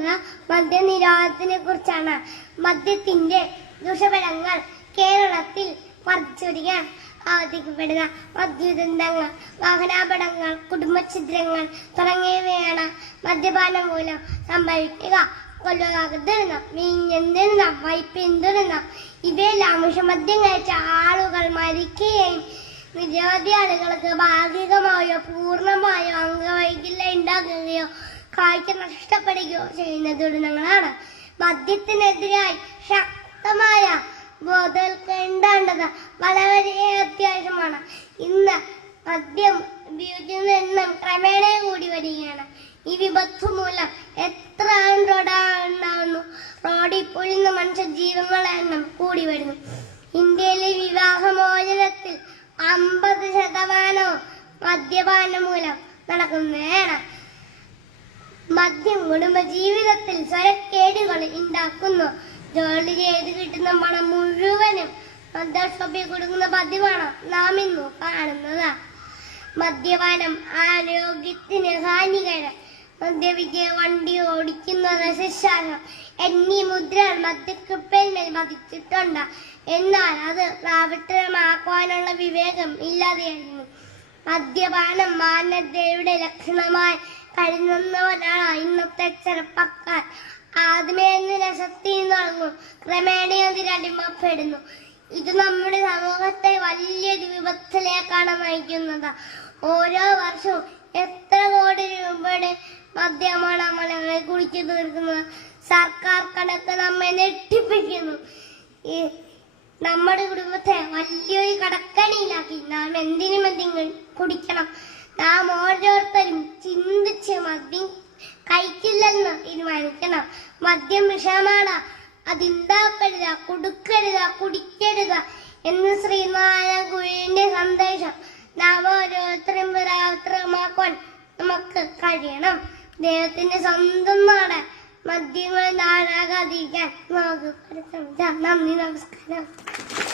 പോകുന്നത് മദ്യനിരോധനത്തിനെ കുറിച്ചാണ് മദ്യത്തിന്റെ ദുഷഫലങ്ങൾ കേരളത്തിൽ വർദ്ധിച്ചുവരികയാണ് ആവർത്തിക്കപ്പെടുന്ന മദ്യദുരന്തങ്ങൾ വാഹനാപടങ്ങൾ കുടുംബഛിദ്രങ്ങൾ തുടങ്ങിയവയാണ് മദ്യപാനം മൂലം സംഭവിക്കുക. കൊലപാതക വൈപ്പിൻ ദുരന്തം ഇവയെല്ലാം വിഷമദ്യം കഴിച്ച ആളുകൾ മരിക്കുകയും നിരവധി ആളുകൾക്ക് ഭാഗികമായോ പൂർണമായോ അംഗവൈകല്യം ഉണ്ടാകുകയോ കാഴ്ച നഷ്ടപ്പെടുകയോ ചെയ്യുന്ന ഞങ്ങളാണ് മദ്യത്തിനെതിരായി ശക്തമായ ബോധവൽക്കേണ്ടത് വളരെ അത്യാവശ്യമാണ്. ഇന്ന് മദ്യം ഉപയോഗിക്കുന്ന ക്രമേണ കൂടി വരികയാണ്. ഈ വിപത്ത് മൂലം എത്ര റോഡുണ്ടാകുന്നു റോഡിൽ പൊഴുന്ന മനുഷ്യ ജീവങ്ങളെ എണ്ണം കൂടി വരുന്നു. ഇന്ത്യയിലെ വിവാഹമോചനത്തിൽ അമ്പത് ശതമാനവും മദ്യപാനം മൂലം നടക്കുന്നതാണ്. മദ്യം കുടുംബജീവിതത്തിൽ സ്വരക്കേടുകൾ ഉണ്ടാക്കുന്നു ജോലി ചെയ്ത് കിട്ടുന്ന പണം മുഴുവനും മദ്യഷോപ്പിൽ കൊടുക്കുന്ന പതിവാണ് നാം ഇന്നു കാണുന്നത്. മദ്യപാനം ആരോഗ്യത്തിന് ഹാനികരം. മദ്യപിക്കുക വണ്ടി ഓടിക്കുന്നത് ശിക്ഷാർഹം. എന്നീ മുദ്രകൾ മദ്യക്കുപ്പലിനെ മതിച്ചിട്ടുണ്ട് എന്നാൽ അത് പ്രാവർത്തനമാക്കുവാനുള്ള വിവേകം ഇല്ലാതെയായിരുന്നു. മദ്യപാനം മാനവതയുടെ ലക്ഷണമായി കരുതുന്നവരാണ് ഇന്നത്തെ ചെറുപ്പക്കാർ. ആദ്യമേ എന്ന് രസത്തിൽ തുടങ്ങും. ക്രമേണ അതിനടിമപ്പെടുന്നു ഇത് നമ്മുടെ സമൂഹത്തെ വലിയൊരു വിപത്തിലേക്കാണ് നയിക്കുന്നത്. ഓരോ വർഷവും എത്ര കോടി രൂപയുടെ മദ്യമാണ് നമ്മളെ കുടിച്ചു തീർക്കുന്നത്. സർക്കാർ കണക്ക് നമ്മെ ഞെട്ടിപ്പിക്കുന്നു. നമ്മുടെ കുടുംബത്തെ വലിയൊരു കടക്കണിയിലാക്കി. നാം എന്തിനു മദ്യങ്ങൾ കുടിക്കണം. നാം ഓരോരുത്തരും ചിന്തിച്ച് മദ്യം കഴിക്കില്ലെന്ന് തീരുമാനിക്കണം. മദ്യം വിഷമാണ്. അതുണ്ടാക്കരുത് കൊടുക്കരുത് കുടിക്കരുത് എന്ന് ശ്രീനാരായണ ഗുരുവിന്റെ സന്ദേശം നാം ഓരോരുത്തരും പ്രാവർത്തനമാക്കുവാൻ നമുക്ക് കഴിയണം. ദൈവത്തിന്റെ സ്വന്തം നാട് मध्य नारा गिगे मौजूद समझा नमी नमस्कार